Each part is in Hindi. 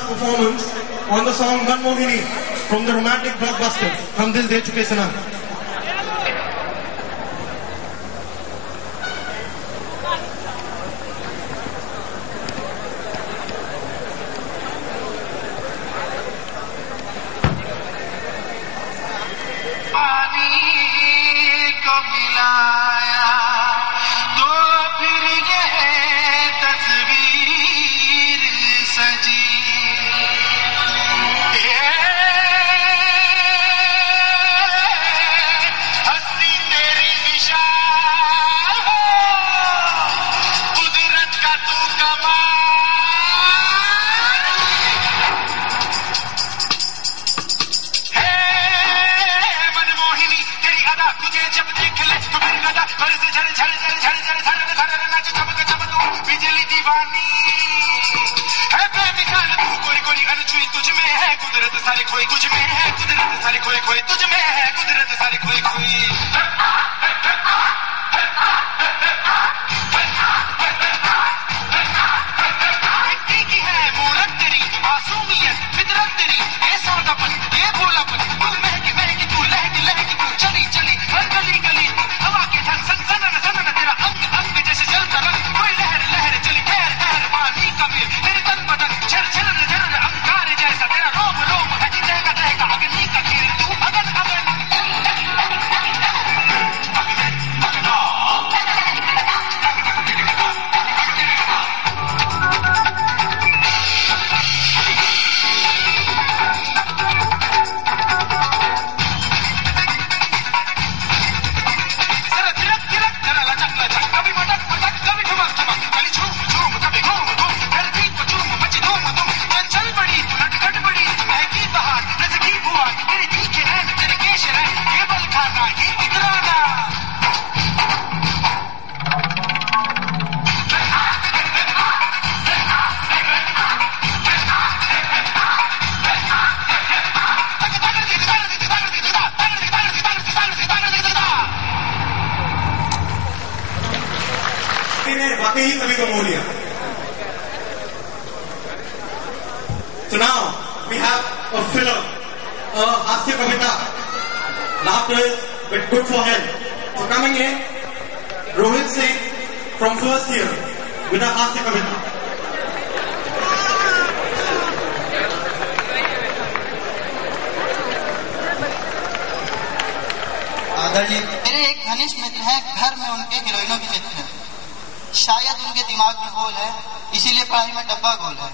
Tuna's performance on the song Manmohini from the romantic blockbuster Hum Dil De Chuke Sanam. So now we have a filler, a Hasya Kavita. Laughter is good for health. So coming in, Rohit Singh from first year with a Hasya Kavita. मेरे एक घनिष्ठ मित्र हैं, घर में उनके हीरोइनों की चित्र है। शायद उनके दिमाग में होल है, इसीलिए पढ़ाई में डब्बा गोल है।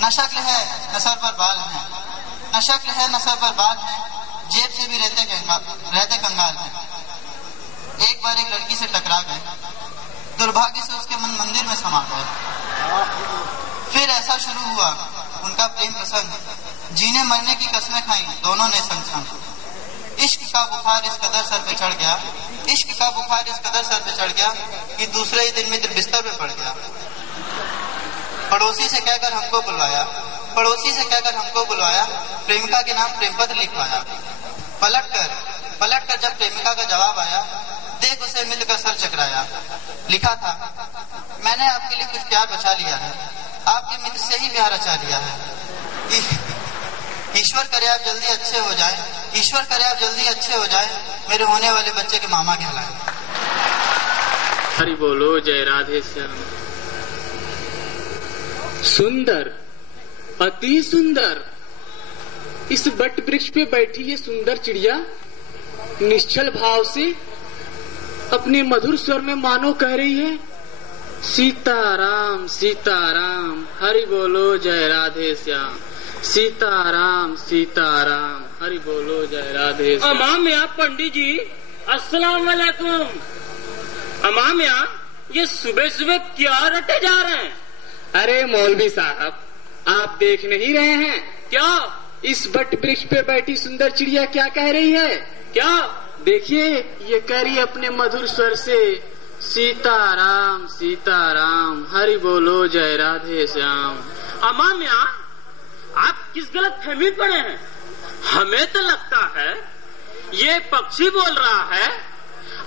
न शक्ल है न सर पर बाल है, न शक्ल है न सर पर बाल है, जेब से भी रहते कंगाल है। एक बार एक लड़की से टकरा गए, दुर्भाग्य से उसके मन मंदिर में समा गए। फिर ऐसा शुरू हुआ उनका प्रेम प्रसंग, जीने मरने की कस्में खाई दोनों ने संग संग। इश्क का बुखार इस कदर सर पे चढ़ गया, इश्क का बुखार इस कदर सर पे चढ़ गया कि दूसरे ही दिन मित्र बिस्तर पे पड़ गया। पड़ोसी से कहकर हमको बुलवाया, पड़ोसी से कहकर हमको बुलवाया, प्रेमिका के नाम प्रेम पत्र लिखवाया। पलट कर जब प्रेमिका का जवाब आया, देख उसे मिलकर सर चकराया। लिखा था, मैंने आपके लिए कुछ प्यार बचा लिया है, आपके मित्र से ही प्यार रचा लिया है। ईश्वर करे आप जल्दी अच्छे हो जाए, ईश्वर करे आप जल्दी अच्छे हो जाए, मेरे होने वाले बच्चे के मामा कहलाए। हरि बोलो जय राधे श्याम। सुंदर, अति सुंदर, इस बट वृक्ष पे बैठी ये सुंदर चिड़िया निश्चल भाव से अपने मधुर स्वर में मानो कह रही है, सीताराम सीताराम, हरि बोलो जय राधे श्याम। सीताराम सीताराम, हरि बोलो जय राधे श्याम। अमाम्या पंडित जी, अस्सलाम वालेकुम। अमाम्या, ये सुबह सुबह क्या रटे जा रहे हैं? अरे मौलवी साहब, आप देख नहीं रहे हैं क्या? इस बट वृक्ष पे बैठी सुंदर चिड़िया क्या कह रही है? क्या? देखिए, ये कह रही अपने मधुर स्वर से, सीताराम सीताराम, हरि बोलो जय राधे श्याम। अमाम्या, आप किस गलत फहमी पड़े हैं? हमें तो लगता है ये पक्षी बोल रहा है,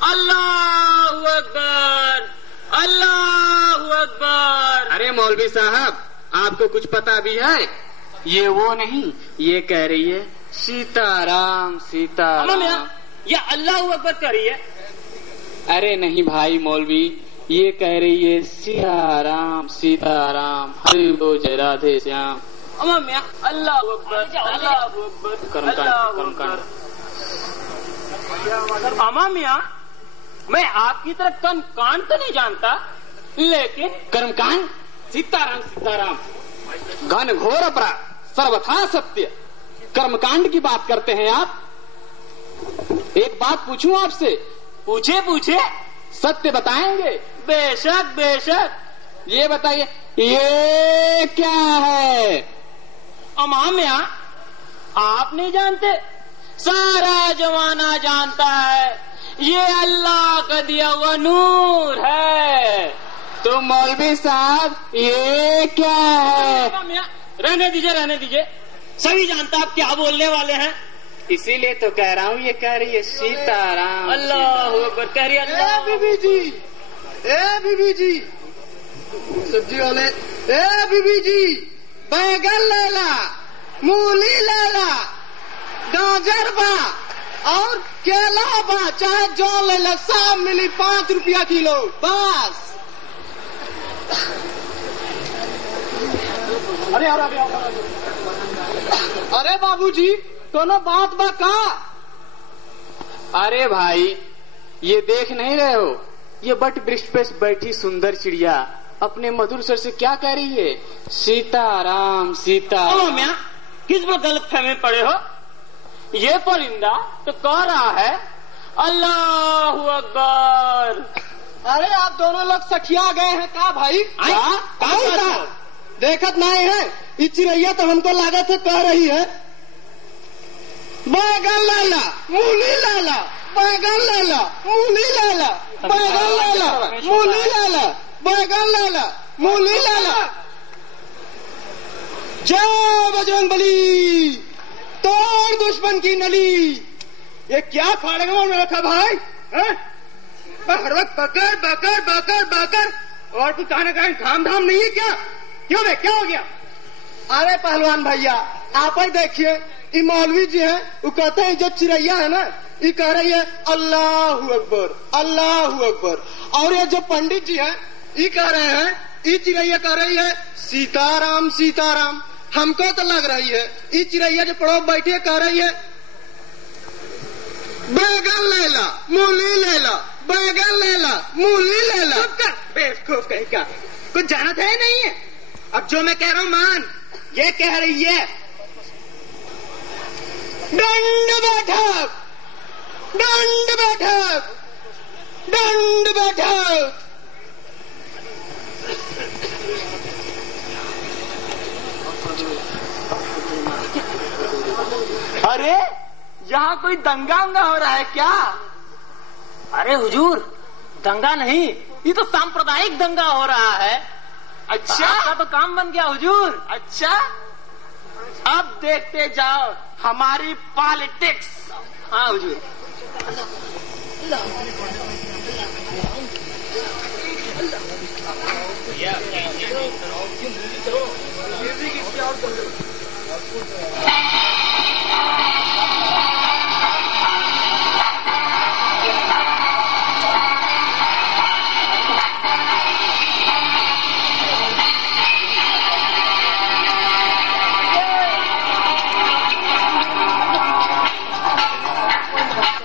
अल्लाहू अकबर, अल्लाहू अकबर। अरे मौलवी साहब, आपको कुछ पता भी है? ये वो नहीं, ये कह रही है सीताराम सीताराम। ये अल्लाह अकबर कह रही है। अरे नहीं भाई मौलवी, ये कह रही है सीताराम सीताराम, हरि बोल जय राधे श्याम। अल्लाह अकबर अल्लाह अकबर कर्मकांड। अमा मियाँ, मैं आपकी तरफ कर्मकांड तो नहीं जानता, लेकिन कर्मकांड? सीताराम सीताराम घन घोर अपराध, सर्वथा सत्य। कर्मकांड की बात करते हैं आप? एक बात पूछूं आपसे? पूछे पूछे। सत्य बताएंगे? बेशक बेशक। ये बताइए, ये क्या है? अमाम मियाँ, आप नहीं जानते? सारा जमाना जानता है, ये अल्लाह का दिया हुआ नूर है। तो मौलवी साहब, ये क्या है? रहने दीजिए, सभी जानता आप क्या बोलने वाले हैं। इसीलिए तो कह रहा हूँ, ये कह रही है सीताराम अल्लाह अकबर कह रही है। बीबी जी सब्जी वाले, बीबी जी बैगन ले ला, मूली ले ला, गाजर बा और केला बा, चाहे जो ले ला, सब मिली 5 रुपया किलो बस। अरे बाबूजी, कोनो बात बा का? अरे भाई, ये देख नहीं रहे हो? ये बट वृक्ष पे बैठी सुंदर चिड़िया अपने मधुर स्वर से क्या कह रही है? सीताराम सीताराम। मियाँ, किस पर गलत फहमी पड़े हो? ये परिंदा तो कह रहा है अल्लाह अकबर। अरे आप दोनों लोग सखिया गए हैं का भाई? देखत नहीं है, ये चिड़ैया तो हमको लागत है कह रही है बैगन ले ला, मूली ले ला, बैगन ले ला, मूली ले ला, बैगन ले ला, मूली ले ला, बैगन ले ला, मूली ले ला। जय बजरंगबली, तोड़ दुश्मन की नली। ये क्या फाड़ेगा में रखा भाई? हर वक्त बकर बकर बकर बकर, और कुछ कहने का काम धाम नहीं है क्या? क्यों रे, क्या हो गया? अरे पहलवान भैया, आप ही देखिए, ये मौलवी जी है, वो कहते हैं जो चिड़ैया है ना, ये कह रही है अल्लाह अकबर अल्लाह अकबर, और ये जो पंडित जी है, ये कह रहे हैं, ये चिड़ैया कह रही है सीताराम सीताराम। हमको तो लग रही है ये चिड़ैया जो पड़ोस बैठी है कह रही है बैगन ले ला, मूली ले ला, बैगन ले ला, मूली ले ला। बेवकूफ कहीं का, कुछ जानत है नहीं है। अब जो मैं कह रहा हूँ मान, ये कह रही है दंड बैठक, दंड बैठक, दंड बैठक। अरे यहाँ कोई दंगा उंगा हो रहा है क्या? अरे हुजूर, दंगा नहीं, ये तो सांप्रदायिक दंगा हो रहा है। अच्छा, आपका तो काम बन गया हुजूर। अच्छा, अब देखते जाओ हमारी पॉलिटिक्स। हाँ हुजूर।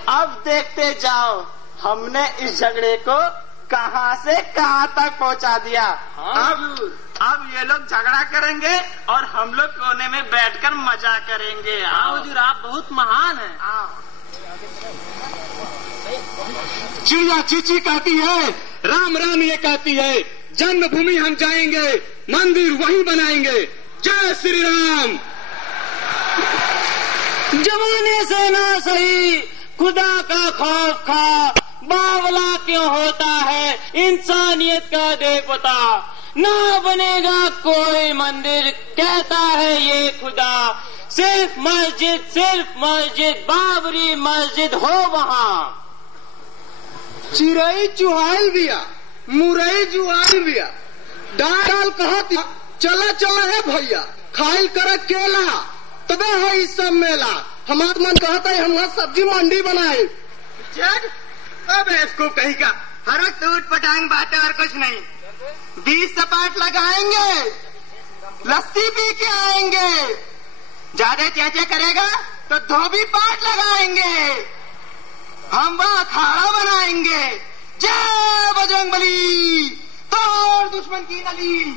अब देखते जाओ हमने इस झगड़े को कहां से कहां तक पहुंचा दिया। अब ये लोग झगड़ा करेंगे और हम लोग कोने में बैठकर मजा करेंगे। हुजूर, आप बहुत महान हैं। चिड़िया चीची कहती है, राम राम ये कहती है, जन्मभूमि हम जाएंगे, मंदिर वहीं बनाएंगे। जय श्री राम। जमाने से ना सही, खुदा का खौफ खा, बावला क्यों होता है, इंसानियत का दे पता। ना बनेगा कोई मंदिर, कहता है ये खुदा, सिर्फ मस्जिद, बाबरी मस्जिद हो वहाँ। चिड़ई चुहाइल बिया, मुरई जुआइल बिया, डाल कहत चला चला है भैया, खाइल कर केला, तबे है इस सब मेला। हमार मन कहता है हम सब्जी मंडी बनाए। अब इसको कही का हर टूट पटांग बातें और कुछ नहीं। 20 सपाट लगाएंगे, लस्सी पी के आएंगे, ज्यादा चेचे करेगा तो धोबी पाट लगाएंगे, हम वह अखाड़ा बनाएंगे। जय बजरंगबली, तोड़ दुश्मन की नली।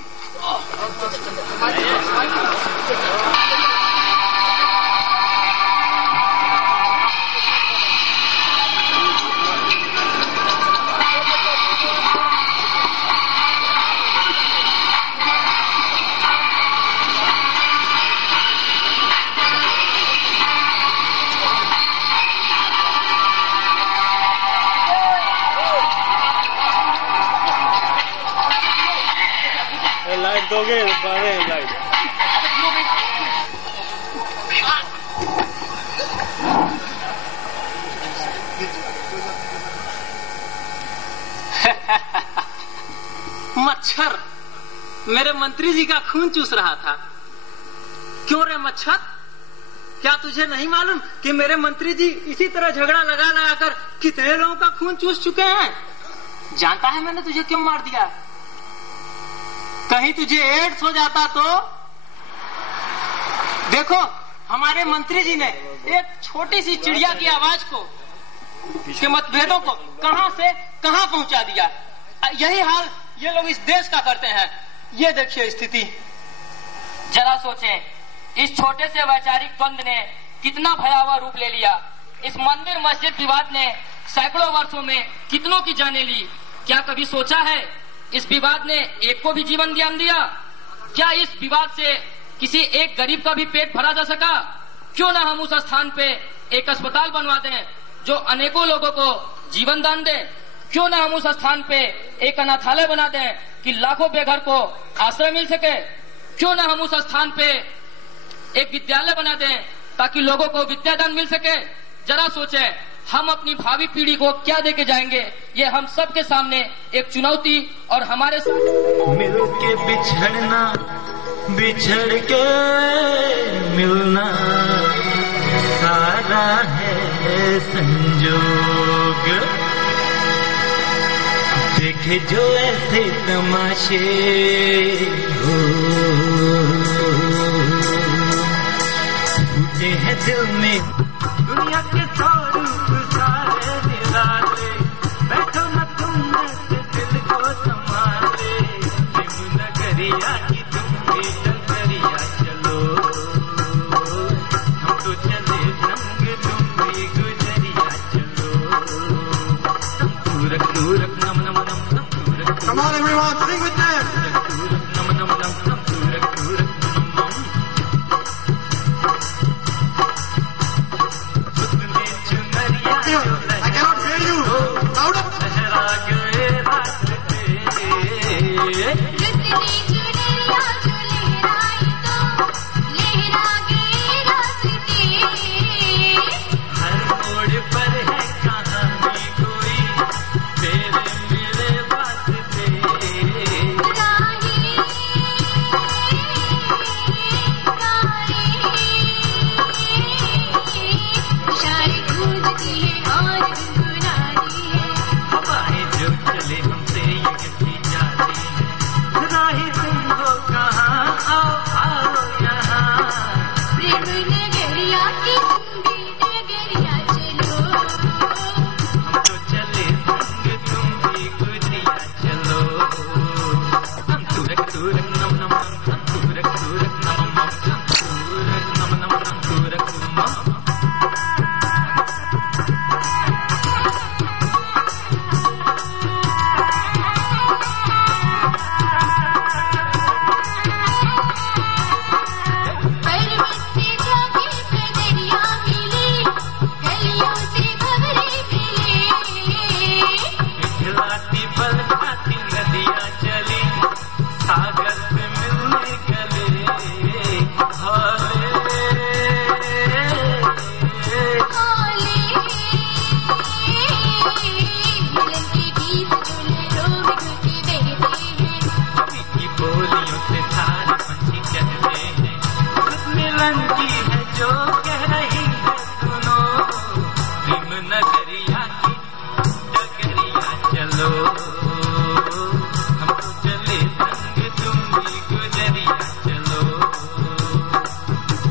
लाइट दोगे? लाइट मच्छर मेरे मंत्री जी का खून चूस रहा था। क्यों रे मच्छर, क्या तुझे नहीं मालूम कि मेरे मंत्री जी इसी तरह झगड़ा लगा लगा कर कितने लोगों का खून चूस चुके हैं? जानता है मैंने तुझे क्यों मार दिया? कहीं तुझे एड्स हो जाता तो? देखो, हमारे मंत्री जी ने एक छोटी सी चिड़िया की आवाज को, के मतभेदों को कहां से कहां पहुंचा दिया। यही हाल ये लोग इस देश का करते हैं। ये देखिए स्थिति। जरा सोचें, इस छोटे से वैचारिक द्वंद ने कितना भयावह रूप ले लिया। इस मंदिर मस्जिद विवाद ने सैकड़ों वर्षों में कितनों की जाने ली। क्या कभी सोचा है इस विवाद ने एक को भी जीवन दान दिया? क्या इस विवाद से किसी एक गरीब का भी पेट भरा जा सका? क्यों ना हम उस स्थान पे एक अस्पताल बनवा दें जो अनेकों लोगों को जीवन दान दे? क्यों ना हम उस स्थान पे एक अनाथालय बना दें कि लाखों बेघर को आश्रय मिल सके? क्यों ना हम उस स्थान पे एक विद्यालय बना दें ताकि लोगों को विद्यादान मिल सके? जरा सोचें, हम अपनी भावी पीढ़ी को क्या देके जाएंगे? ये हम सबके सामने एक चुनौती और हमारे साथ मिलके बिछड़ना, बिछड़ के मिलना, सारा है संजोग। देखे जो ऐसे तमाशे हो, टूटे हैं दिल में दुनिया के स्वरूप सारे निराले। बैठो न तुम ऐसे दिल को संभाले, नगरिया की तुम भी डगरिया चलो। हम तो चले संग तुम भी गुजरिया चलो। सूरत सूरत नम नम नम नम सूरत। Come on everyone, sing with them. Surat num num num num Surat Surat num num. I cannot hear you. Louder. लहरा गए रास्ते, हर मोड़ पर है कहानी कोई, तेरे मेरे वास्ते। हवाएं जो चले हमसे ये कहती जाती है, राही तुम हो कहाँ, आओ आओ यहाँ। हम तो चले संग तुम भी गुजरिया चलो। हम सूरत सूरत नम नम नम, हम सूरत सूरत नम नम, हम सूरत नम नम नम सूरत नम। खिलाती बल खाती नदियाँ चली, सागर से मिलने गले। हौले दुल्हन की है जो कह रही है सुनो, प्रेम नगरिया की डगरिया चलो, हमको चले संग तुम भी गुजरिया चलो।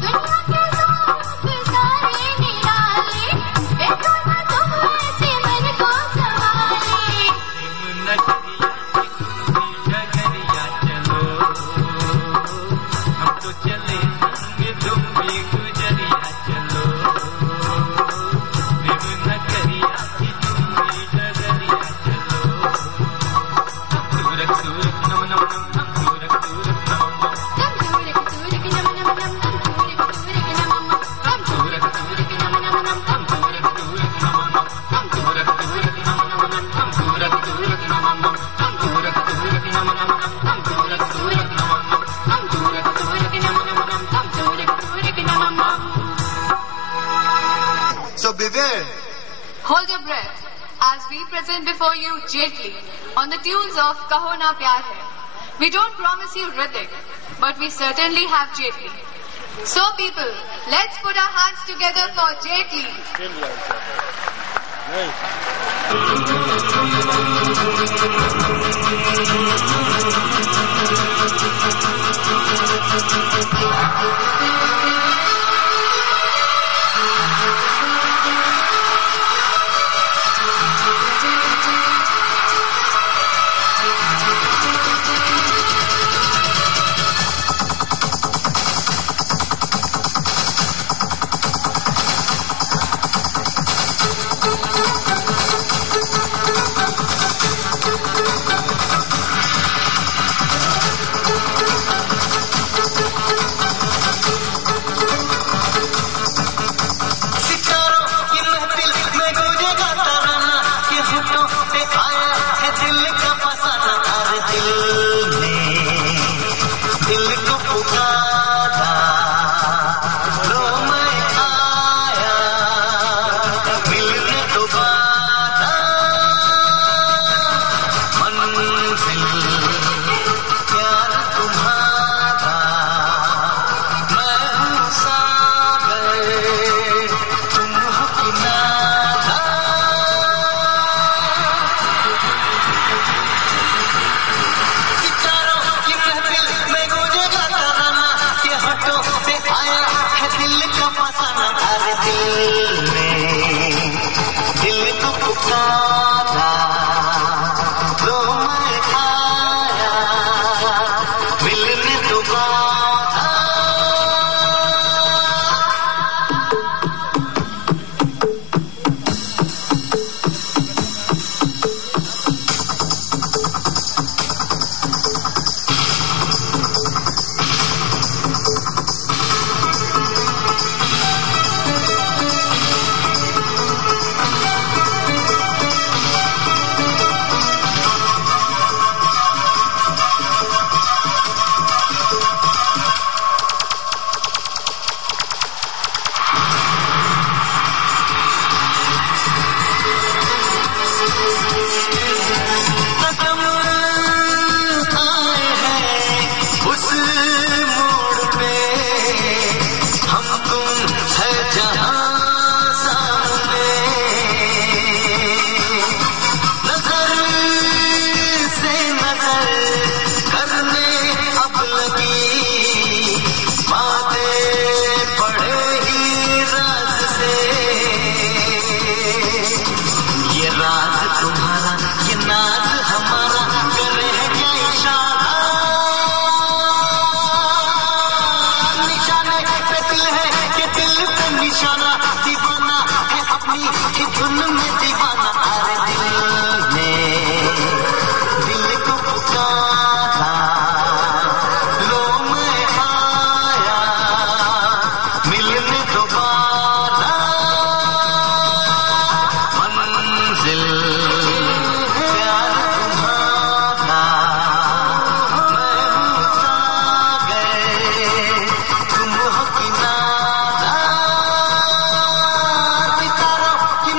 दुनिया के लोग सारे निराले, देखो ना तुम ऐसे मन को संभाले। प्रेम नगरिया की तुम भी डगरिया चलो, हम तो चले संग तुम भी गुजरिया चलो। प्रेम नगरिया की तुम भी डगरिया चलो। सूरत सूरत नम नम नम नम, सूरत सूरत नम नम, दम सूरक सूरक नम नम नम, दम सूरक सूरक नम नम, दम सूरक सूरक नम नम नम, दम सूरक सूरक नम नम, दम सूरक सूरक नम नम नम, दम सूरक सूरक नम नम, दम सूरक सूरक नम नम नम, दम सूरक सूरक नम नम, दम सूरक सूरक नम नम नम, दम सूरक सूरक नम नम। So beware. Hold your breath as we present before you Jetli on the tunes of Kaho Na Pyar Hai. We don't promise you Hrithik, but we certainly have Jetli. So people, let's put our hands together for Jetli. सितारों की महफिल में गूंजेगा तराना, ये होठों पे आया है दिल का फसाना। हर दिल ने दिल को पुकारा, लो मैं आया मिलने दोबारा। मंजिल प्यार तुम्हारा, मैं हूँ सागर तुम हो किनारा। सितारों की महफिल में गूंजेगा तराना, ये होठों पे आया है दिल का फसाना। हर दिल ने दिल को पुकारा, लो मैं आया मिलने दोबारा। कदम आए हैं उस मोड़ पे, हम तुम है जहां सामने। नजर से नजर करने अब लगी, बातें पड़े ही राज से। ये राज तुम्हारा, ये नाज हमारा, करे क्या इशारा। निशाने पे दिल है कि दिल पे निशाना, दीवाना है अपनी ही धुन में दीवाना। हर दिल ने दिल को पुकारा, लो मैं आया मिलने दोबारा। मंजिल प्यार तुम्हारा, मैं हूँ सागर तुम हो किनारा। सितारों की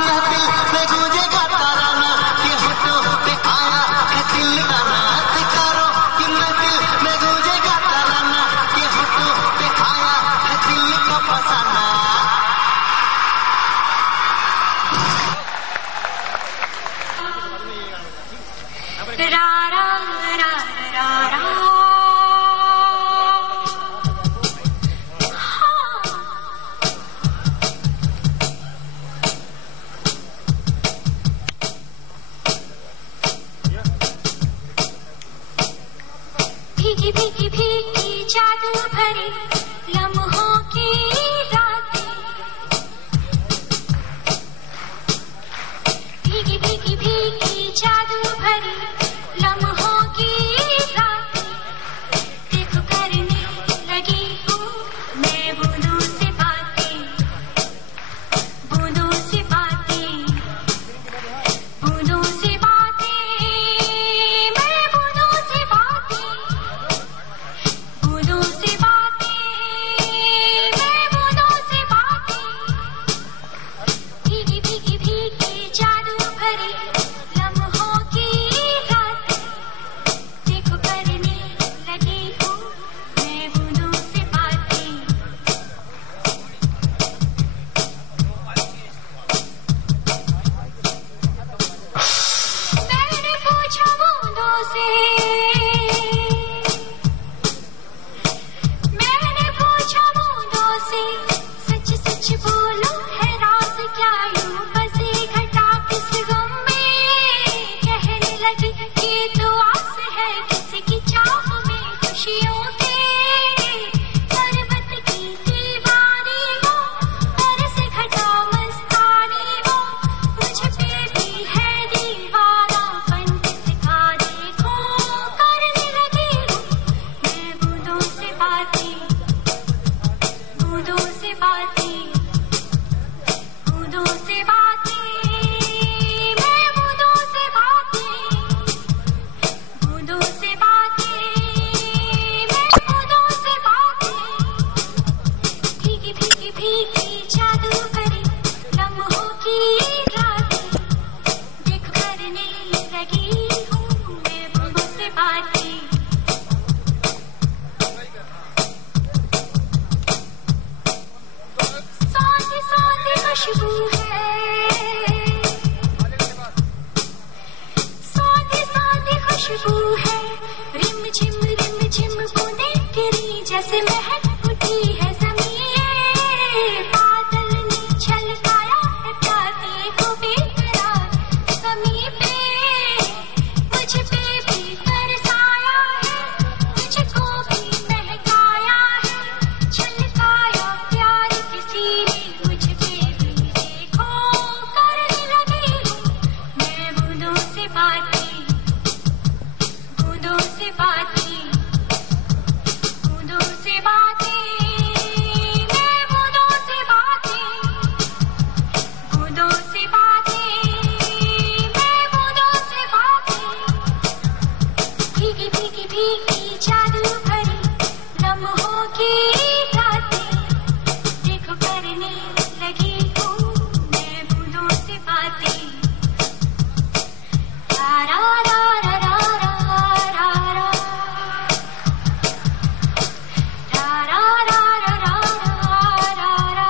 भीगी जादू भरी लम्हों की रातें देख करने लगी हूँ मैं बूंदों से बातें। सौंधी सौंधी खुशबू है, सौंधी सौंधी खुशबू है, रिम झिम बूंदें गिरी जैसे महक उठी है ज़मीं। बादल ने छलकाया है प्यासे को बेकरार ज़मीं पे, मुझ पे भी बरसाया है, मुझको भी महकाया है, छलकाया प्यार किसी ने मुझ पे भी देखो करने लगी हूँ मैं बूंदों से बातें, बूंदों से बातें, बूंदों से बातें, मैं बूंदों से बातें, बूंदों से बातें, मैं बूंदों से बातें। भीगी भीगी भीगी जादू भरी लम्हों की रातें देखो करने लगी हूँ मैं बूंदों से बातें। रा रा रा रा रा रा रा रा, रा रा रा रा रा रा रा,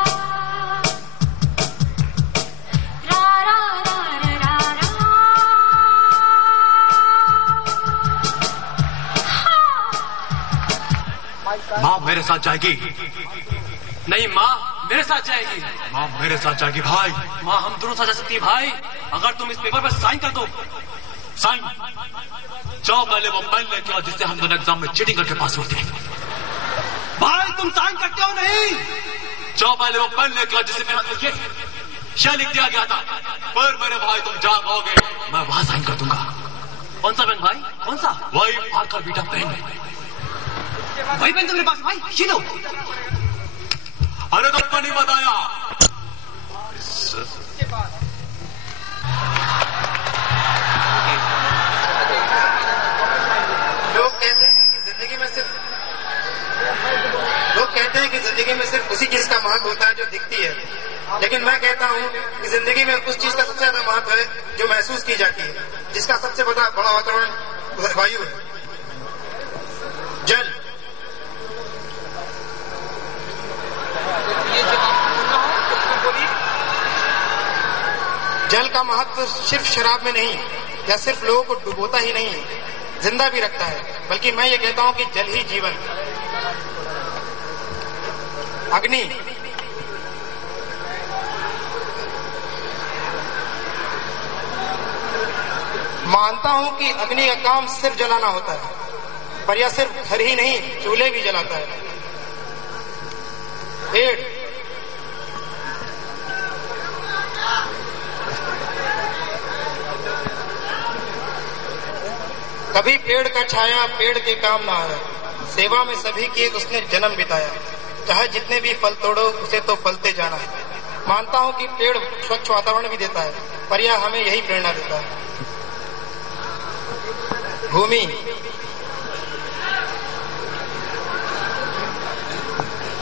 रा रा रा रा रा रा। माँ मेरे साथ जाएगी। नहीं माँ मेरे साथ जाएगी। माँ मेरे साथ जाएगी भाई। माँ हम दोनों साथ जा सकती है भाई, अगर तुम इस पेपर पर साइन कर दो। साइन जाओ पहले वो पेन लेके आओ जिससे हम दोनों एग्जाम में चीटिंग करके पास होते हैं। भाई तुम साइन करते हो नहीं? जाओ पहले वो पेन लेके आओ जिससे मेरा शेर लिख दिया गया था, पर मेरे भाई तुम जा पाओगे मैं वहां साइन कर दूंगा। कौन सा पेन भाई, कौन सा? वही पार्कर बीटा पेन। वही पेन तो मेरे पास भाई, ये लो। अरे तुमको नहीं बताया। लोग कहते हैं कि जिंदगी में सिर्फ उसी चीज का महत्व होता है जो दिखती है, लेकिन मैं कहता हूँ कि जिंदगी में उस चीज का सबसे ज्यादा महत्व है जो महसूस की जाती है, जिसका सबसे बड़ा वातावरण वायु है, जल। जल का महत्व सिर्फ शराब में नहीं या सिर्फ लोगों को डुबोता ही नहीं जिंदा भी रखता है, बल्कि मैं ये कहता हूं कि जल ही जीवन। अग्नि मानता हूं कि अग्नि का काम सिर्फ जलाना होता है, पर यह सिर्फ घर ही नहीं चूल्हे भी जलाता है। पेड़ कभी पेड़ का छाया पेड़ के काम ना आया, सेवा में सभी की उसने जन्म बिताया, चाहे जितने भी फल तोड़ो उसे तो फलते जाना है। मानता हूं कि पेड़ स्वच्छ वातावरण भी देता है, पर यह हमें यही प्रेरणा देता है। भूमि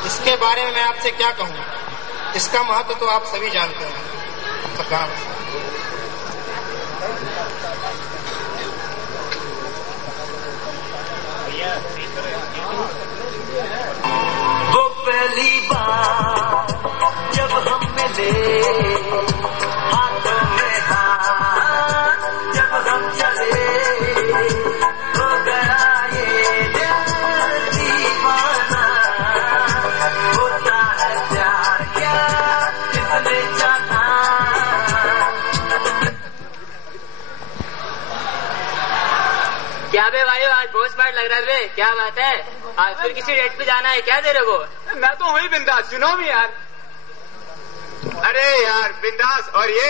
इसके बारे में मैं आपसे क्या कहूं, इसका महत्व तो आप सभी जानते हैं। वो पहली बार जब हम मिले, हाथों में हाथ जब हम चले, हो गया ये दिल दीवाना, होता है प्यार क्या किसने जाना। क्या बे भाई आज बहुत स्मार्ट लग रहा है बे, क्या बात है? आज फिर किसी डेट पे जाना है क्या तेरे को? मैं तो वही बिंदास, सुनो भी यार। अरे यार बिंदास, और ये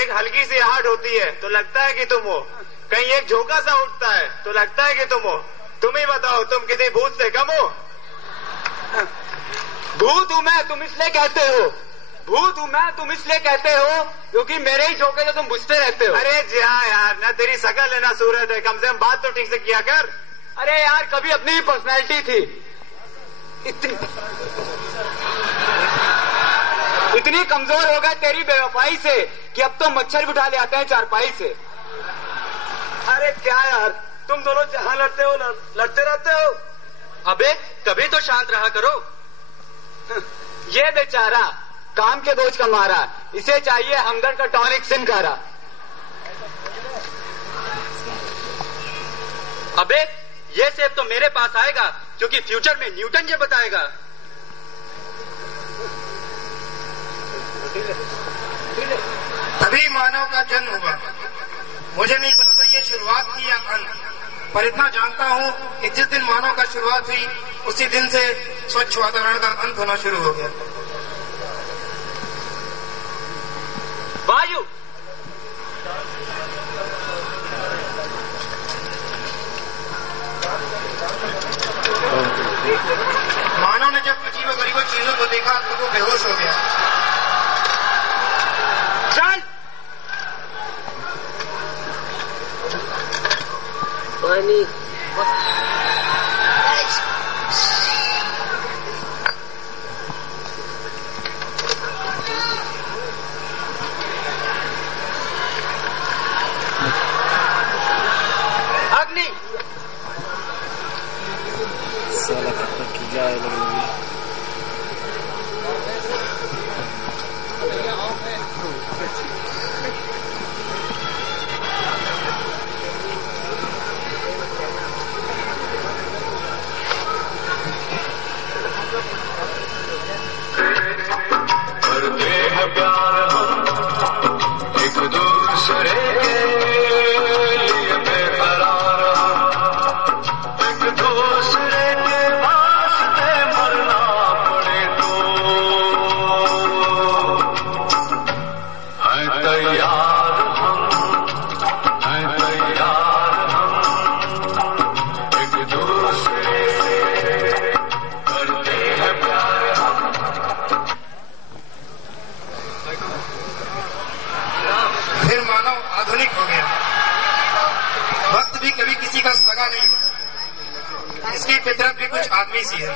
एक हल्की सी आहट होती है तो लगता है कि तुम हो, कहीं एक झोंका सा उठता है तो लगता है कि तुम हो। तुम ही बताओ, तुम किसी भूत से कम हो? भूत हूँ मैं, तुम इसलिए कहते हो। भूत हूँ मैं, तुम इसलिए कहते हो क्योंकि मेरे ही झोंके जो तुम बुझते रहते हो। अरे जी हाँ यार, ना तेरी शकल है ना सूरत है, कम से कम बात तो ठीक से किया कर। अरे यार कभी अपनी ही पर्सनैलिटी थी इतनी। इतनी कमजोर हो गए तेरी बेवफाई से कि अब तो मच्छर भी उठा ले आते हैं चारपाई से। अरे क्या यार, तुम दोनों जहां लड़ते हो लड़ते रहते हो। अबे कभी तो शांत रहा करो। ये बेचारा काम के बोझ का मारा, इसे चाहिए हमदर्द का टॉनिक सिनकारा। अबे ये सेब तो मेरे पास आएगा, क्योंकि फ्यूचर में न्यूटन ये बताएगा। तभी मानव का जन्म हुआ। मुझे नहीं पता था ये शुरुआत थी या अंत, पर इतना जानता हूँ कि जिस दिन मानव का शुरुआत हुई उसी दिन से स्वच्छ वातावरण का अंत होना शुरू हो गया। वायु मानव ने जब अजीब गरीब चीजों को देखा तो वो बेहोश हो गया। चल पानी अग्नि करते हैं प्यार हम एक दूसरे के लिए बेकरार हम, एक दूसरे के वास्ते मरना पड़े तो हैं तैयार हम, हैं तैयार हम एक दूसरे से करते हैं प्यार हम। फिर मानव आधुनिक हो गया। वक्त भी कभी किसी का सगा नहीं होता, इसकी फितरत भी कुछ आदमी सी है।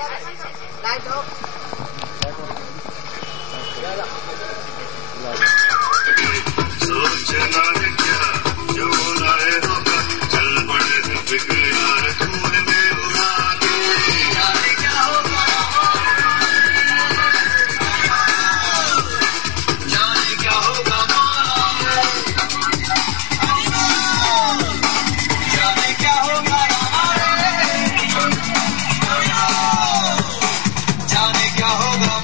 सोचना है क्या जो होना है होगा, चल पड़े हैं फिक्र यार धूल में उड़ा के। जाने क्या होगा, जाने क्या होगा जाने क्या होगा जाने क्या होगा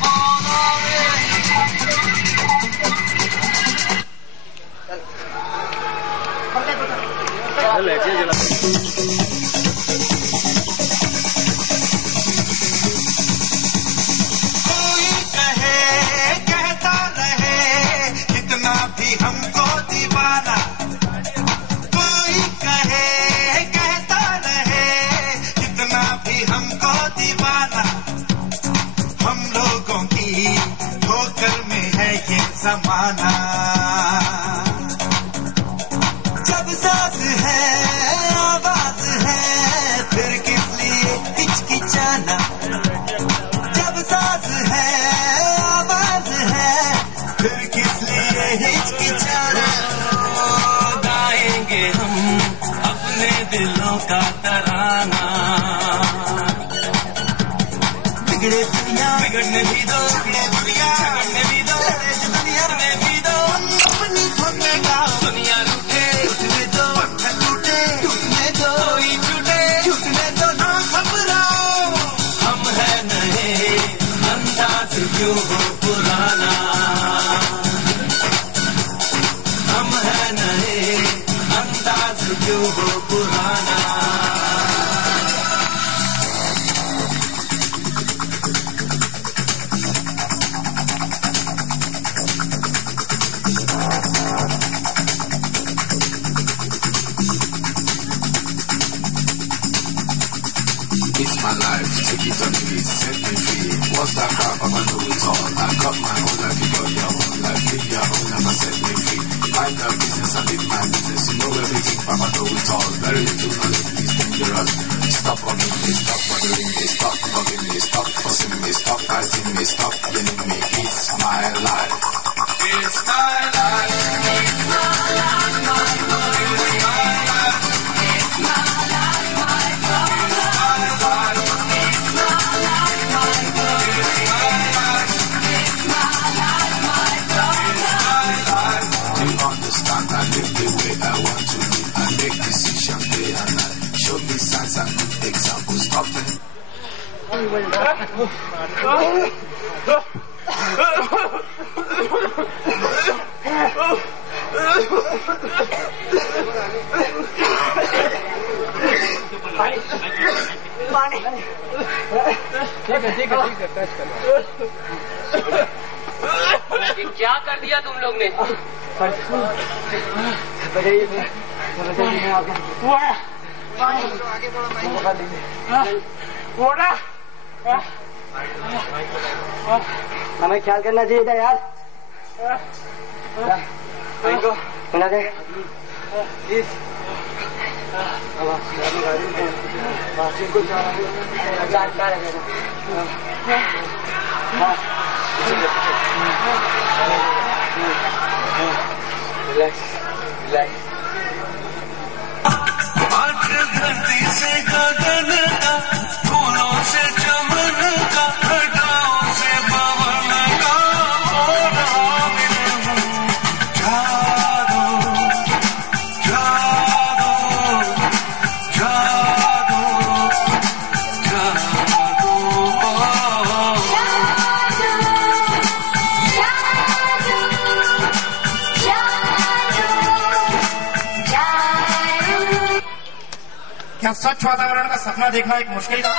कोई कहे कहता रहे कितना भी हमको दीवाना, कोई कहे कहता रहे कितना भी हमको दीवाना, हम लोगों की ठोकर में है ये जमाना। जब साथ है आवाज है फिर किस लिए हिचकिचाना, जब साथ है आवाज है फिर किस लिए हिचकिचाना। गाएंगे हम अपने दिलों का तराना, बिगड़े दुनिया बिगड़ने भी दो, बिगड़े दुनिया बिगड़ने भी दो, दुनिया में भी दो, अपनी धुन का दुनिया लूटे, टूटने दो पत्थर टूटे, टूटने दो कोई टूटे, टूटने दो ना घबराओ, हम है नए अंदाज क्यों हो पुराना, हम है नए अंदाज क्यों हो पुराना। It's my life, take it or leave it, set me free. What's that crap? I'ma do it all. I got my own life, you got your own life. Live your own, I'ma set me free. Mind your business, I live my business. You know everything, I'ma do it all. Very little knowledge is dangerous. Stop bugging me, stop bothering me, stop bugging me, stop fussing me, stop fighting me, stop killing me. It's my life. क्या कर दिया तुम लोग ने? हमें ख्याल करना चाहिए था यार। सुना दे धरती से गगन का, फूलों से चमन का, घटाओं से पवन का हो रहा मिलन। जागो जागो जागो क्या स्वच्छ वातावरण का सपना देखना एक मुश्किल था?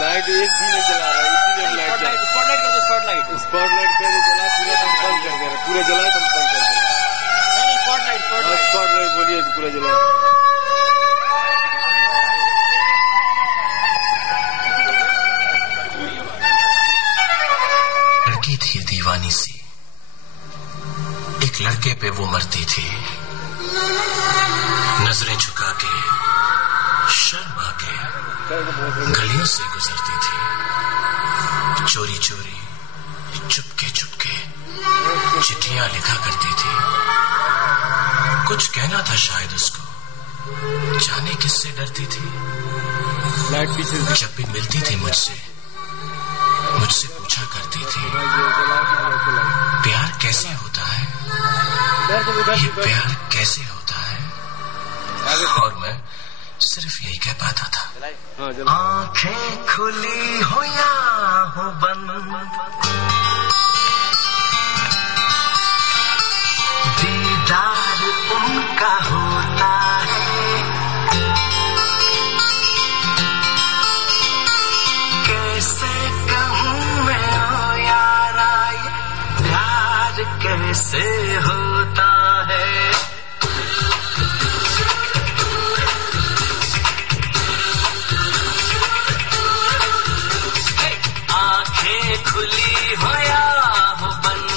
लाइट एक भी नहीं जला रहा है, इसीलिए लाइट स्पॉटलाइट कर दो। स्पॉटलाइट कर दो, जला पूरा दम बंद कर दे रहा, पूरा जला दम बंद कर दे रहा। स्पॉटलाइट बोलिए पूरा जला। लड़की थी दीवानी सी, एक लड़के पे वो मरती थी। नजरें झुका के शर्मा के गलियों से गुजरती थी। चोरी चोरी चुपके चुपके चिट्ठियां लिखा करती थी। कुछ कहना था शायद उसको, जाने किससे डरती थी। जब भी मिलती थी मुझसे पूछा करती थी, प्यार कैसे होता है, ये प्यार कैसे होता है। और मैं सिर्फ यही कह पाता था, आंखें खुली हो या हो बंद, दीदार उनका होता है। कैसे कहूँ मैं ओ यारा, ये प्यार कैसे होता है। आंखें खुली हो या हो बंद,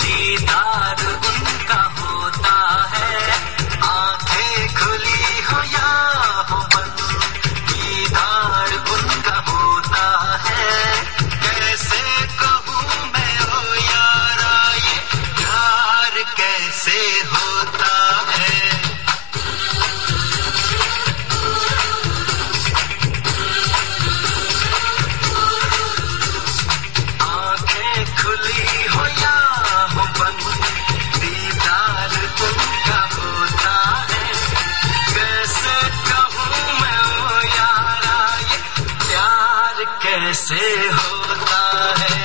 दीदार उनका होता है। आंखें खुली हो या हो बंद, दीदार उनका होता है। कैसे कहूँ मैं ओ यारा, ये प्यार कैसे होता है। आंखें खुली हो या हो बंद, दीदार उनका होता है। कैसे कहूँ मैं ओ यारा, ये प्यार कैसे होता है।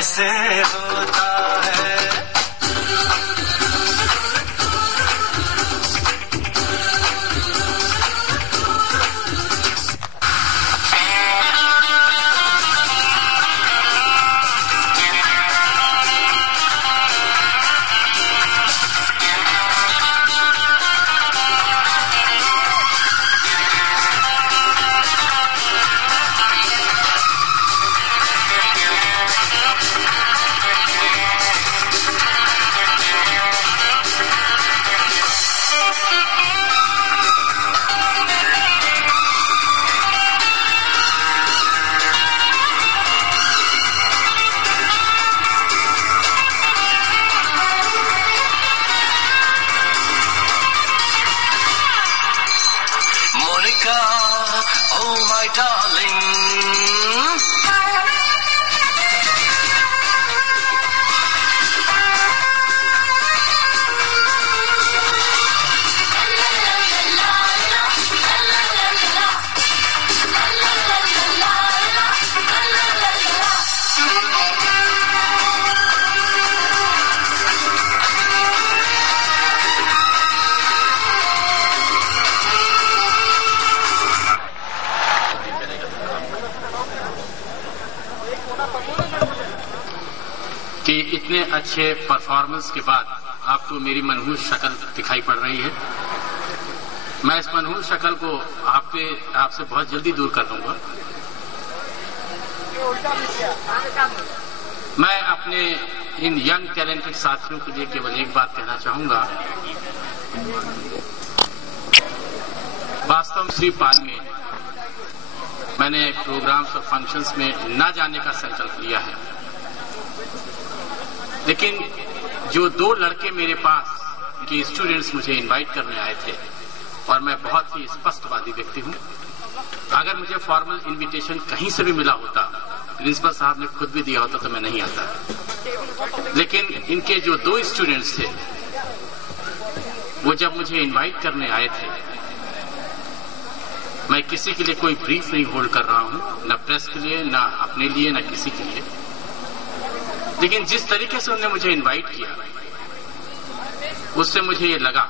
कैसे होता है। Oh my darling, कि इतने अच्छे परफॉर्मेंस के बाद आपको मेरी मनहूस शक्ल दिखाई पड़ रही है। मैं इस मनहूस शक्ल को आपसे बहुत जल्दी दूर कर दूंगा। मैं अपने इन यंग टैलेंटेड साथियों के लिए केवल एक बात कहना चाहूंगा। वास्तव में श्री पाल में मैंने प्रोग्राम्स और फंक्शंस में न जाने का संकल्प लिया है, लेकिन जो दो लड़के मेरे पास के स्टूडेंट्स मुझे इनवाइट करने आए थे, और मैं बहुत ही स्पष्टवादी व्यक्ति हूं, अगर मुझे फॉर्मल इनविटेशन कहीं से भी मिला होता, प्रिंसिपल साहब ने खुद भी दिया होता, तो मैं नहीं आता। लेकिन इनके जो दो स्टूडेंट्स थे, वो जब मुझे इनवाइट करने आए थे, मैं किसी के लिए कोई ब्रीफ नहीं होल्ड कर रहा हूं, न प्रेस के लिए, न अपने लिए, न किसी के लिए, लेकिन जिस तरीके से उन्होंने मुझे इनवाइट किया, उससे मुझे ये लगा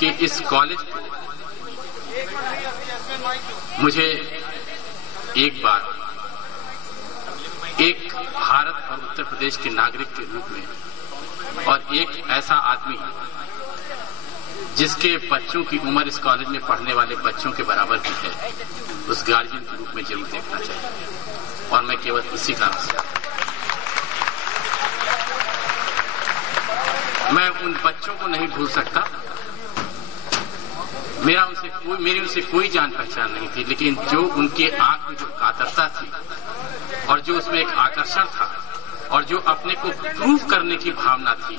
कि इस कॉलेज को मुझे एक बार एक भारत और उत्तर प्रदेश के नागरिक के रूप में, और एक ऐसा आदमी जिसके बच्चों की उम्र इस कॉलेज में पढ़ने वाले बच्चों के बराबर की है, उस गार्जियन के रूप में जरूर देखना चाहिए। और मैं केवल इसी कारण से मैं उन बच्चों को नहीं भूल सकता। मेरी उनसे कोई जान पहचान नहीं थी, लेकिन जो उनके आंख में जो कातरता थी, और जो उसमें एक आकर्षण था, और जो अपने को प्रूव करने की भावना थी,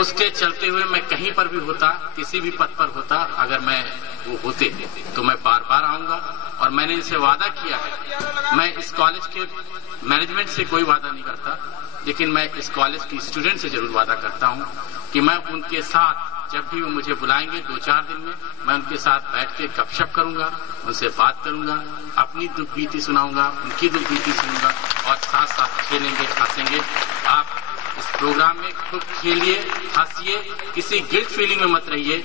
उसके चलते हुए मैं कहीं पर भी होता, किसी भी पद पर होता, अगर मैं वो होते तो मैं बार बार आऊंगा। और मैंने इनसे वादा किया है, मैं इस कॉलेज के मैनेजमेंट से कोई वादा नहीं करता, लेकिन मैं इस कॉलेज की स्टूडेंट से जरूर वादा करता हूं कि मैं उनके साथ, जब भी वो मुझे बुलाएंगे 2-4 दिन में, मैं उनके साथ बैठ के गपशप करूंगा, उनसे बात करूंगा, अपनी दुख बीती सुनाऊंगा, उनकी दुख बीती सुनूंगा, और साथ साथ खेलेंगे, हंसेंगे। आप इस प्रोग्राम में खूब खेलिए, हंसिए, किसी गिल्ट फीलिंग में मत रहिए।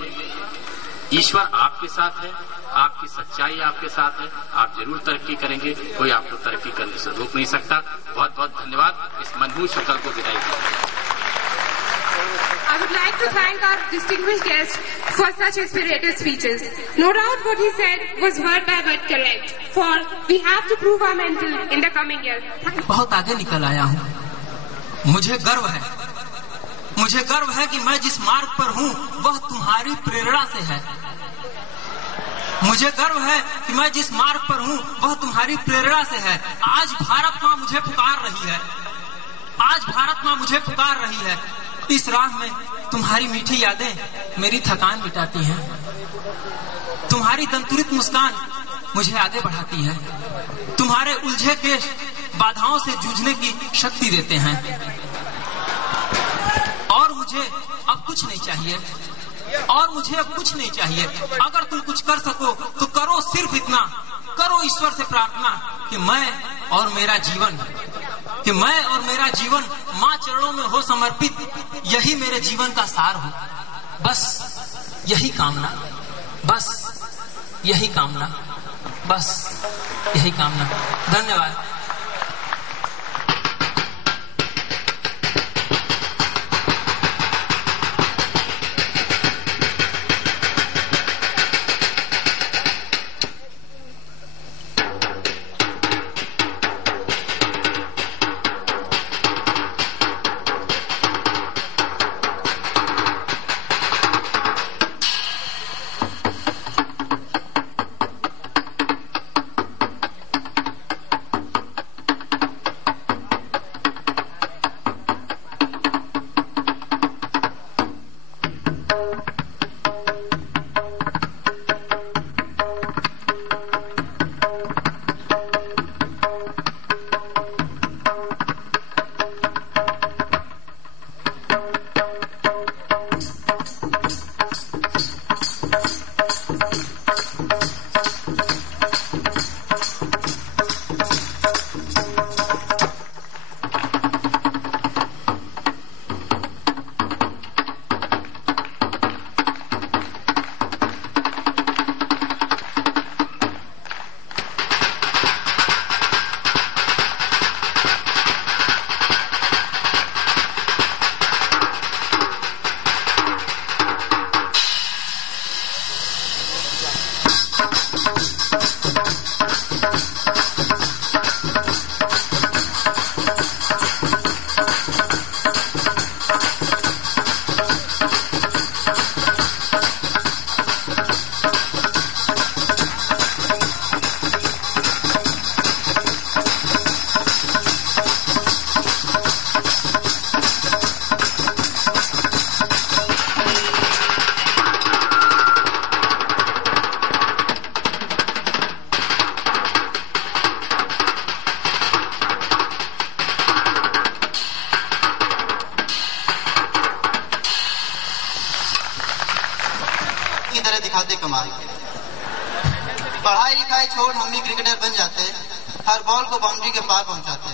ईश्वर आपके साथ है, आपकी सच्चाई आपके साथ है, आप जरूर तरक्की करेंगे, कोई आपको तरक्की करने से रोक नहीं सकता। बहुत बहुत धन्यवाद। इस मनहूस शक्ल को विदाई दीजिए। I would like to thank our distinguished guest for such inspirational speeches. No doubt what he said was word by word correct, for we have to prove our mental in the coming year. बहुत आगे निकल आया हूँ, मुझे गर्व है। मुझे गर्व है कि मैं जिस मार्ग पर हूँ वह तुम्हारी प्रेरणा से है। मुझे गर्व है कि मैं जिस मार्ग पर हूँ वह तुम्हारी प्रेरणा से है। आज भारत माँ मुझे पुकार रही है, आज भारत माँ मुझे पुकार रही है। इस राह में तुम्हारी मीठी यादें मेरी थकान मिटाती हैं, तुम्हारी दंतुरित मुस्कान मुझे आगे बढ़ाती है, तुम्हारे उलझे केश बाधाओं से जूझने की शक्ति देते हैं। और मुझे अब कुछ नहीं चाहिए, और मुझे अब कुछ नहीं चाहिए। अगर तुम कुछ कर सको तो करो, सिर्फ इतना करो, ईश्वर से प्रार्थना कि मैं और मेरा जीवन, कि मैं और मेरा जीवन माँ चरणों में हो समर्पित, यही मेरे जीवन का सार हो। बस यही कामना, बस यही कामना, बस यही कामना। धन्यवाद। दिखाते कमाल। पढ़ाई लिखाई छोड़ हम भी क्रिकेटर बन जाते, हर बॉल को बाउंड्री के पार पहुंचाते,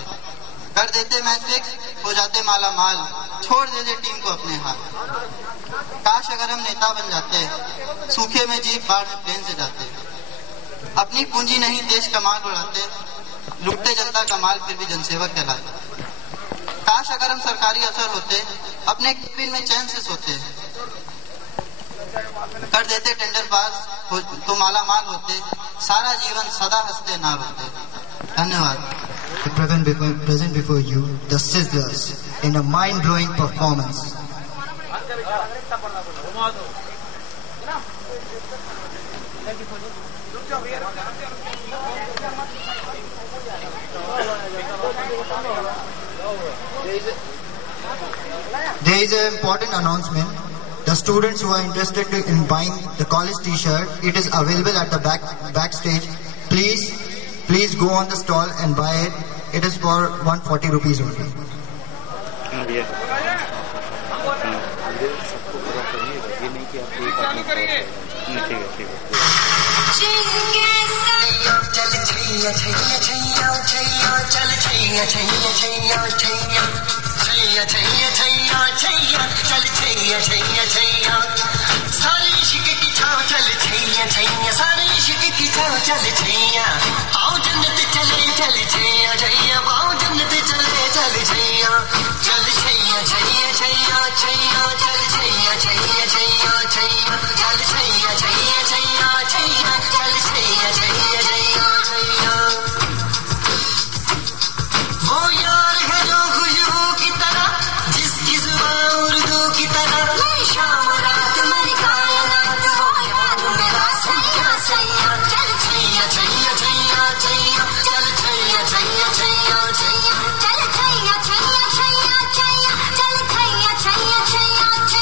कर देते मैच फिक्स, हो जाते माला माल, छोड़ देते टीम को अपने हाथ। काश अगर हम नेता बन जाते, सूखे में जीप बाढ़ में प्लेन से जाते, अपनी पूंजी नहीं देश का माल उड़ाते, लुटते जनता का माल फिर भी जनसेवक कहलाते। काश अगर हम सरकारी अफसर होते, अपने कैबिन में चैन से सोते, कर देते टेंडर पास तो माला माल होते, सारा जीवन सदा हंसते ना रोते। धन्यवाद। Present before you the Sizzlers in a mind-blowing performance. There is an important announcement. The students who are interested in buying the college t-shirt, it is available at the backstage. Please go on the stall and buy it. It is for 140 rupees only. सारी इश्क की छाव चल छैया छैया, सारी इश्क की छाव चल छैया, आओ जन्नत चले चल छैया छैया, आओ जन्नत चले चल छैया, चल छैया छैया छैया छैया, चल छैया छैया छैया छैया, चल छैया छैया छैया छैया, चल छैया छैया छैया छैया। वो यार है जो खुशबू की तरह, जिसकी जुबान उर्दू की तरह, मेरी शाम रात मेरी कायनात, वो यार मेरा सैया सैया, चल छैया छैया छैया छैया, चल छैया छैया छैया छैया, चल छैया छैया छैया छैया, चल छैया छैया छैया छैया।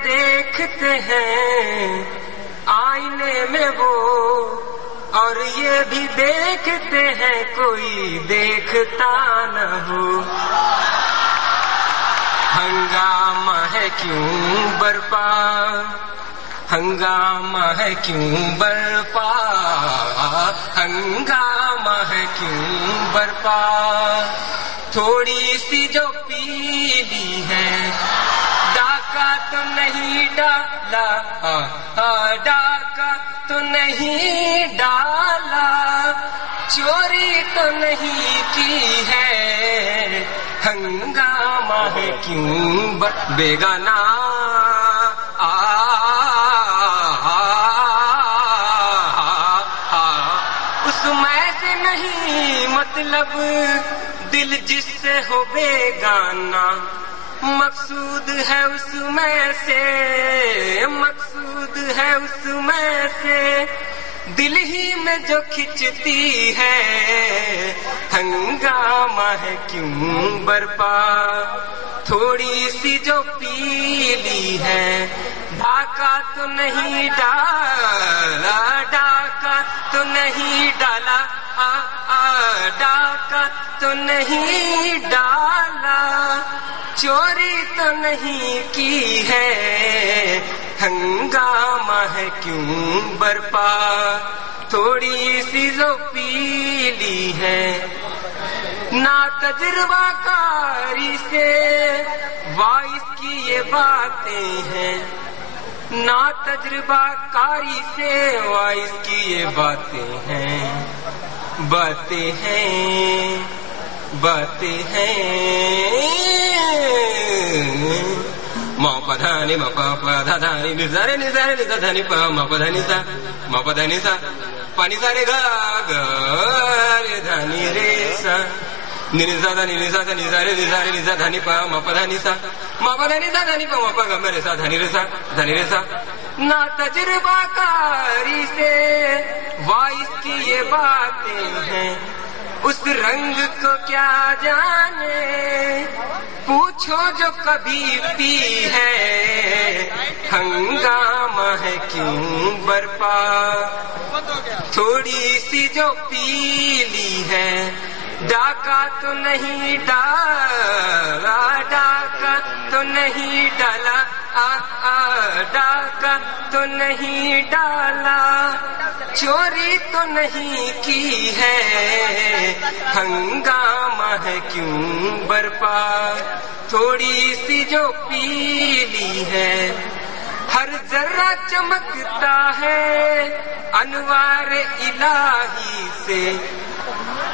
देखते हैं आईने में वो, और ये भी देखते हैं कोई देखता न हो। हंगामा है क्यों बरपा, हंगामा है क्यों बरपा, हंगामा है क्यों बरपा। थोड़ी सी जो पीली है, डाका तो नहीं डाला, डाका तो नहीं डाला, चोरी तो नहीं की है। हंगामा है क्यों बेगाना, उसमें से नहीं मतलब दिल जिससे हो बेगाना। मकसूद है उसमें से, मकसूद है उसमें से, दिल ही में जो खिंचती है। हंगामा है क्यों बरपा, थोड़ी सी जो पीली है, डाका तो नहीं डाला, डाका तो नहीं डाला, डाका तो नहीं डाला, चोरी तो नहीं की है। हंगामा है क्यों बरपा, थोड़ी सी जो पीली है। ना तजुर्बाकारी से वाइस की ये बातें हैं, ना तजुर्बाकारी से वाइस की ये बातें हैं, बातें हैं, बातें हैं। मा पधानी मा पा धानी निजारे निजारे निजा धनी पा मा पधानी सा मा पधानी सा पानी सारे गा रे धानी रे सा निजा धा निजारे निजारे निजा धनी पा मा पधानी सा मा पधानी सा धनी पा मा पा गा मेरे सा धनी रे सा। ना तजुर्बाकारी से वाइस की ये बातें हैं, उस रंग को क्या जाने, पूछो जो कभी पी है। हंगामा है क्यों बरपा, थोड़ी सी जो पीली है, डाका तो नहीं डाला, डाका तो नहीं डाला, डाका तो नहीं डाला, चोरी तो नहीं की है। हंगामा है क्यों बरपा, थोड़ी सी जो पीली है। हर जर्रा चमकता है अनवार इलाही से,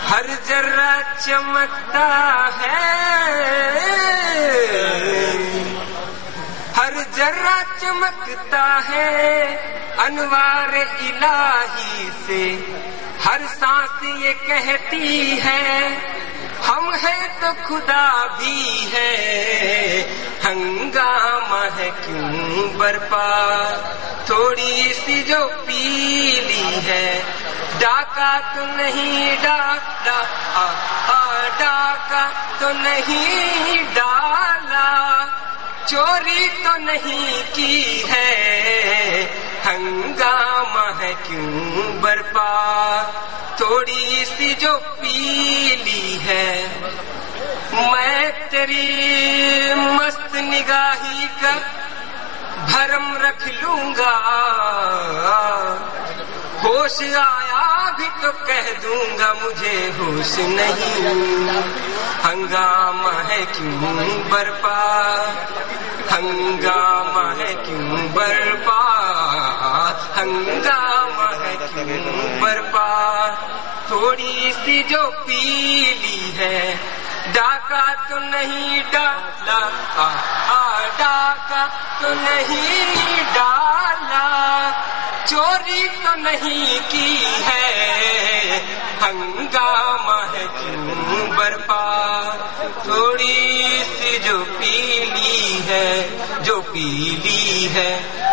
हर जर्रा चमकता है, हर जर्रा चमकता है अनवार इलाही से। हर सांस ये कहती है हम हैं तो खुदा भी है। हंगामा है क्यों बरपा, थोड़ी सी जो पीली है, डाका तो नहीं डाला, डाका तो नहीं डाला, चोरी तो नहीं की है। हंगामा है क्यों बरपा, थोड़ी सी जो पीली है। मैं तेरी मस्त निगाही का भरम रख लूंगा, होश आया भी तो कह दूंगा मुझे होश नहीं। हंगामा है क्यों बरपा, हंगामा है क्यों बरपा, हंगामा है क्यों बरपा, थोड़ी सी जो पीली है, डाका तो नहीं डाला, डाका तो नहीं डाला, चोरी तो नहीं की है। हंगामा है क्यों बरपा, थोड़ी सी जो पीली है, जो पीली है,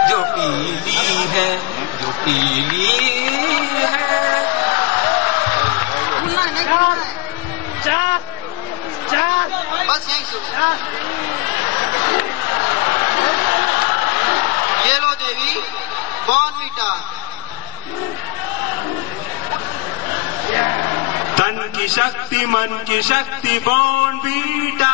जो पीली है, जो पीली है। बस यही तन की शक्ति मन की शक्ति बॉर्नवीटा।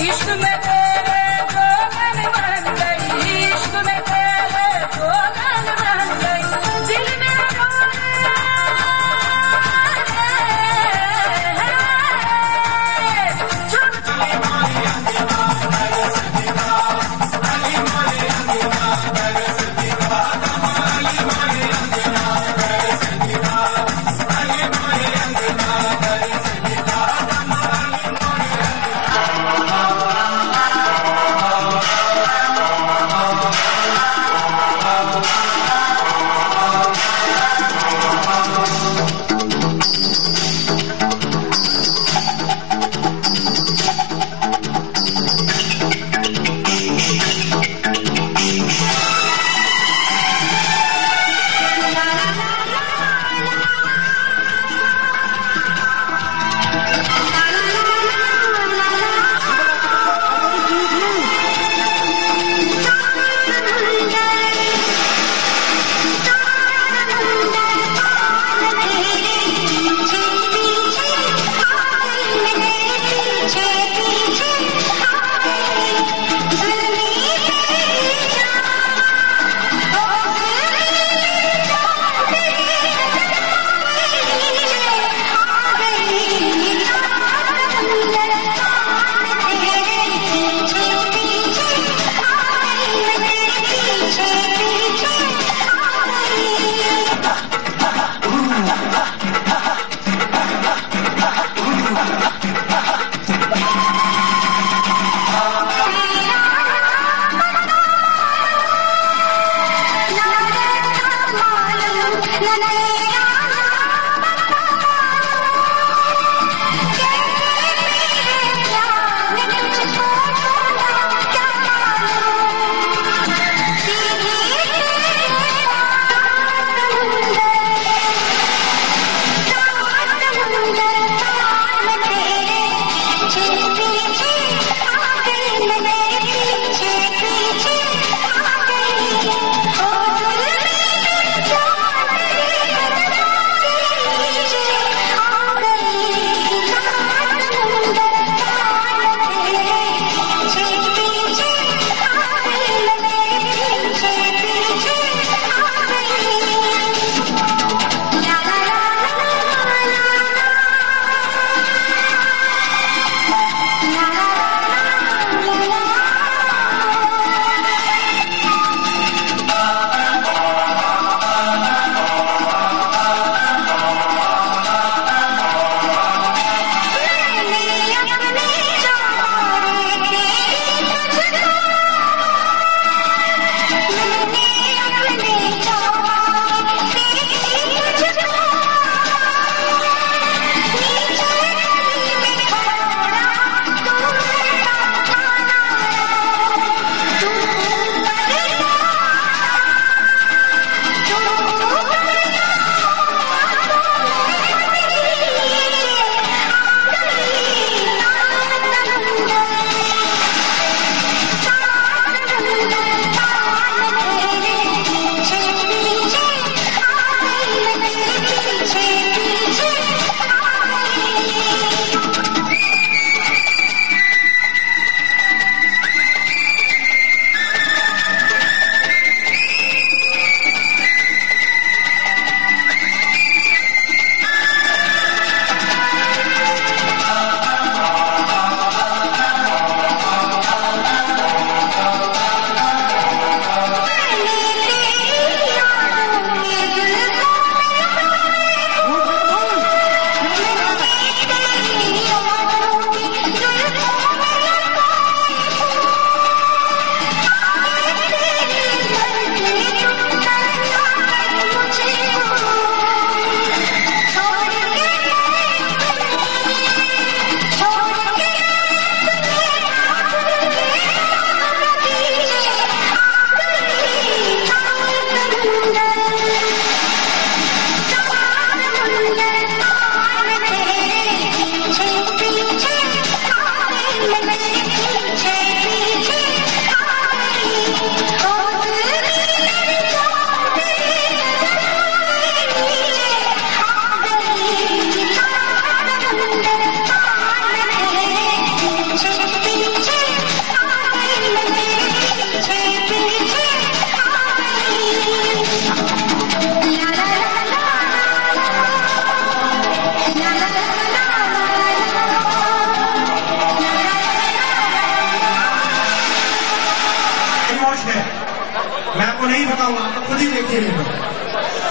इश्क में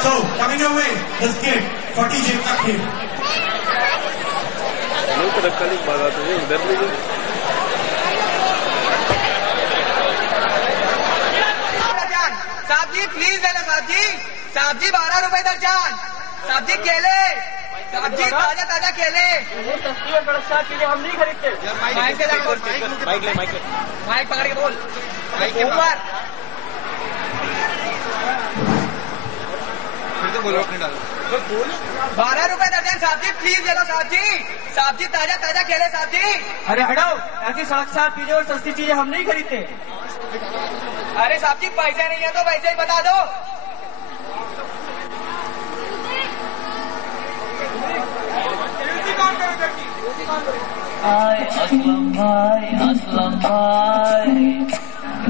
So, coming your way, the skate, 40 J active. साहब जी प्लीज ले लो साहब जी 12 रुपए दर्जन, साहब जी केले, साहब जी ताजा ताजा केले। हम नहीं खरीदते। माइक से बोल, माइक पकड़ के बोल, ऊपर फिर तो बोलो अपने डालो। 12 रुपए दर्जन साहब जी प्लीज ले लो साहब जी ताजा ताजा केले साहब जी। अरे हटाओ, ऐसी सड़क साफ चीजें और सस्ती चीजें हम नहीं खरीदते। अरे साहब जी पैसे नहीं है तो वैसे ही बता दो। असलम भाई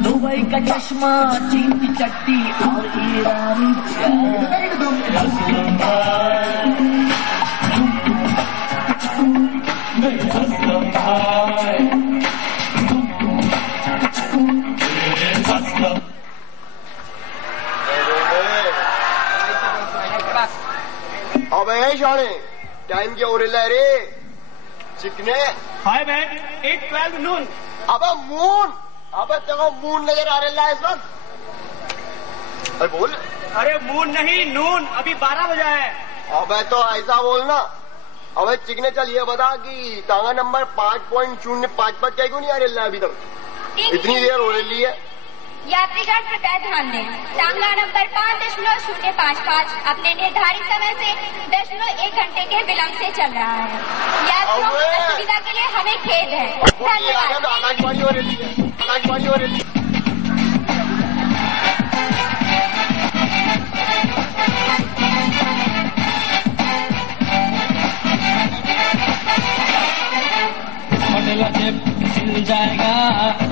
दुबई का चश्मा, चीन की चट्टी और ईरानी चाय। असलम भाई असलम भाई असलम। अबे शाणे टाइम क्या हो रहा है रे चिकने? हाय मैन 8:12 नून। अबे मून, अबे तेरे मून नजर आ रहा है इस वक्त? अरे बोल। अरे मून नहीं नून, अभी 12 बजा है। अबे तो ऐसा बोलना। अबे चिकने चल ये बता कि तांगा नंबर 5.055 क्या क्यों नहीं आ रहा है अभी तक? इतनी देर हो रही है। यात्रीगण कृपया ध्यान दें, टांगा नंबर 5.055 अपने निर्धारित समय से 0.1 घंटे के विलंब से चल रहा है। यात्रियों की सुविधा के लिए हमें खेद है। धन्यवाद। आकाशवाणी हो रही है, आकाशवाणी हो रही है। मिल जाएगा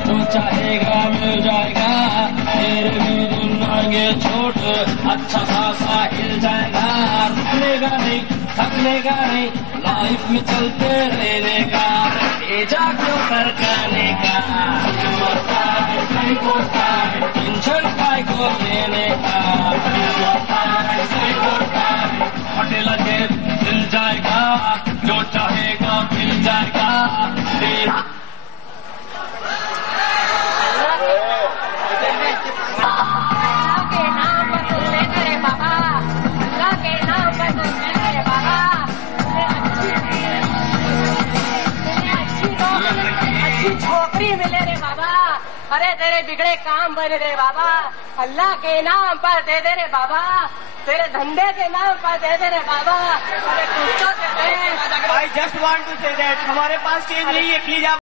जो चाहेगा मिल जाएगा, तेरे भी दिन आगे छोट अच्छा खासा हिल जाएगा। रुकनेगा नहीं थकनेगा नहीं, लाइफ में चलते रहने का, भेजा क्यों सरकाने का, टेंशन काय को लेने का, पटेल के मिल जाएगा जो चाहेगा मिल जाएगा। छोकरी मिले रे बाबा, अरे तेरे बिगड़े काम बने रे बाबा, अल्लाह के नाम पर दे दे रे बाबा, तेरे धंधे के नाम पर दे दे रे बाबा, अरे कुछ तो दे दे। I just want to say that हमारे पास चेंज नहीं है, प्लीज आप